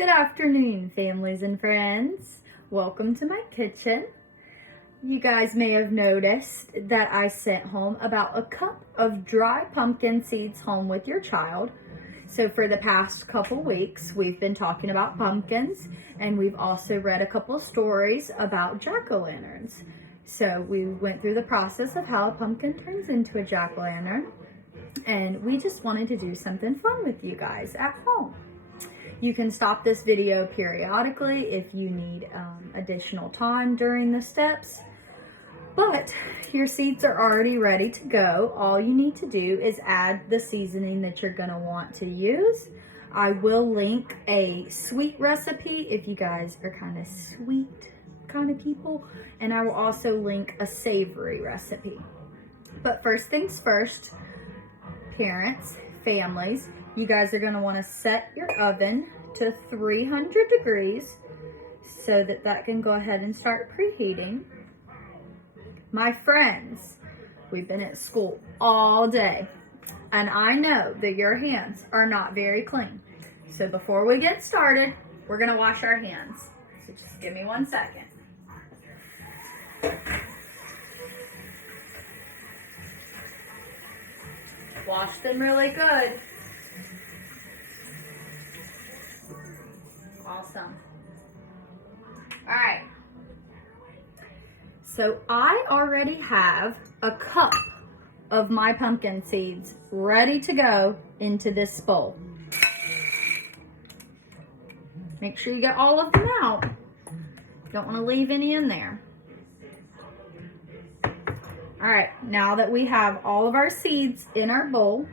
Good afternoon, families and friends. Welcome to my kitchen. You guys may have noticed that I sent home about a cup of dry pumpkin seeds home with your child. So for the past couple weeks, we've been talking about pumpkins, and we've also read a couple stories about jack-o'-lanterns. So we went through the process of how a pumpkin turns into a jack-o'-lantern, and we just wanted to do something fun with you guys at home. You can stop this video periodically if you need additional time during the steps, but your seeds are already ready to go. All you need to do is add the seasoning that you're gonna want to use. I will link a sweet recipe if you guys are kind of sweet kind of people, and I will also link a savory recipe. But first things first, parents, families, you guys are going to want to set your oven to 300 degrees so that can go ahead and start preheating. My friends, we've been at school all day, and I know that your hands are not very clean. So before we get started, we're going to wash our hands. So just give me 1 second. Wash them really good. Awesome. All right. So I already have a cup of my pumpkin seeds ready to go into this bowl. Make sure you get all of them out. Don't want to leave any in there. All right, now that we have all of our seeds in our bowl,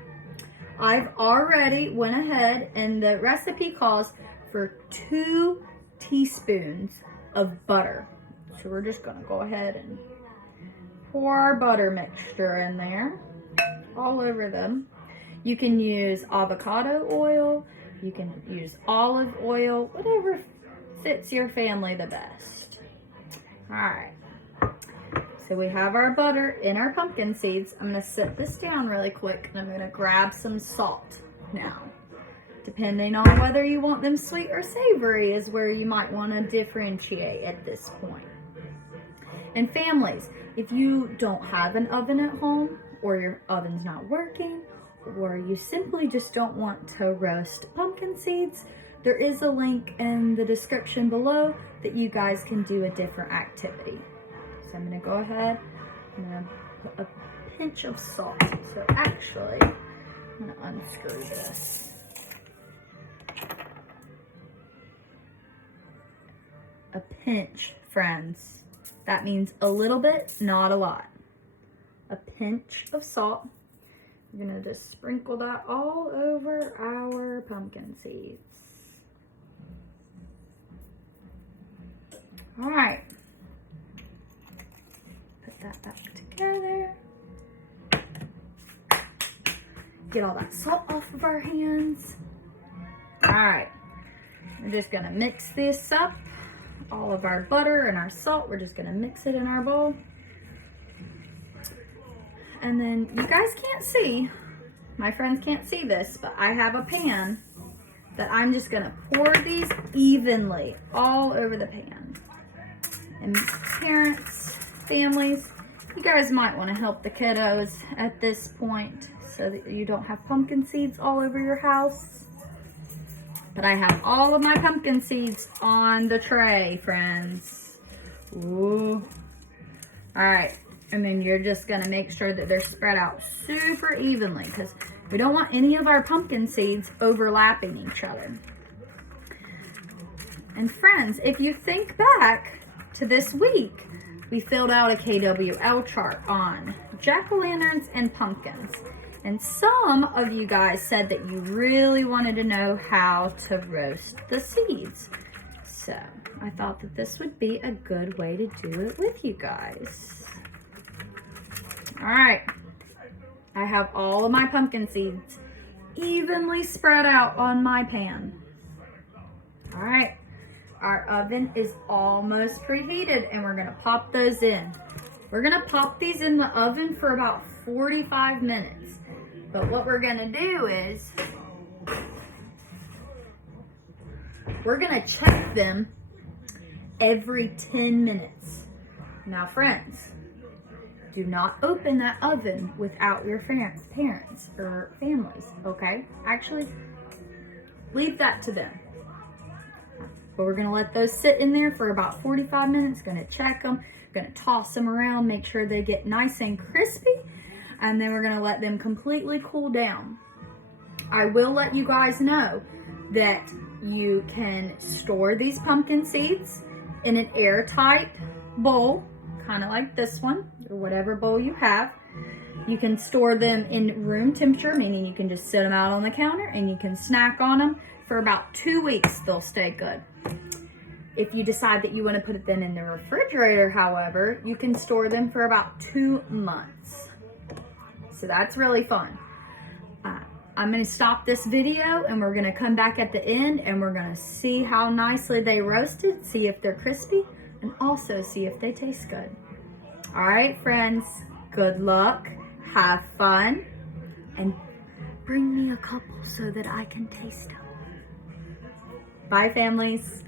I've already went ahead, and the recipe calls for 2 teaspoons of butter. So we're just gonna go ahead and pour our butter mixture in there, all over them. You can use avocado oil, you can use olive oil, whatever fits your family the best. All right. So we have our butter in our pumpkin seeds. I'm gonna set this down really quick, and I'm gonna grab some salt now. Depending on whether you want them sweet or savory is where you might wanna differentiate at this point. And families, if you don't have an oven at home, or your oven's not working, or you simply just don't want to roast pumpkin seeds, there is a link in the description below that you guys can do a different activity. So I'm going to go ahead, I'm going to put a pinch of salt. So actually, I'm going to unscrew this. A pinch, friends. That means a little bit, not a lot. A pinch of salt. I'm going to just sprinkle that all over our pumpkin seeds. All right. That back together. Get all that salt off of our hands. All right, we're just gonna mix this up. All of our butter and our salt, we're just gonna mix it in our bowl. And then you guys can't see, my friends can't see this, but I have a pan that I'm just gonna pour these evenly all over the pan. And parents, families, you guys might want to help the kiddos at this point so that you don't have pumpkin seeds all over your house. But I have all of my pumpkin seeds on the tray, friends. Ooh. All right, and then you're just gonna make sure that they're spread out super evenly, because we don't want any of our pumpkin seeds overlapping each other. And friends, if you think back to this week, we filled out a KWL chart on jack-o'-lanterns and pumpkins. And some of you guys said that you really wanted to know how to roast the seeds. So I thought that this would be a good way to do it with you guys. All right, I have all of my pumpkin seeds evenly spread out on my pan. All right. Our oven is almost preheated, and we're gonna pop those in. We're gonna pop these in the oven for about 45 minutes. But what we're gonna do is we're gonna check them every 10 minutes. Now, friends, do not open that oven without your parents or families, okay? Actually, leave that to them. But we're gonna let those sit in there for about 45 minutes, gonna check them, gonna toss them around, make sure they get nice and crispy, and then we're gonna let them completely cool down. I will let you guys know that you can store these pumpkin seeds in an airtight bowl, kind of like this one, or whatever bowl you have. You can store them in room temperature, meaning you can just sit them out on the counter and you can snack on them for about 2 weeks. They'll stay good. If you decide that you want to put them in the refrigerator, however, you can store them for about 2 months. So that's really fun. I'm going to stop this video and we're going to come back at the end and we're going to see how nicely they roasted, see if they're crispy, and also see if they taste good. All right, friends, good luck, have fun, and bring me a couple so that I can taste them. Bye, families.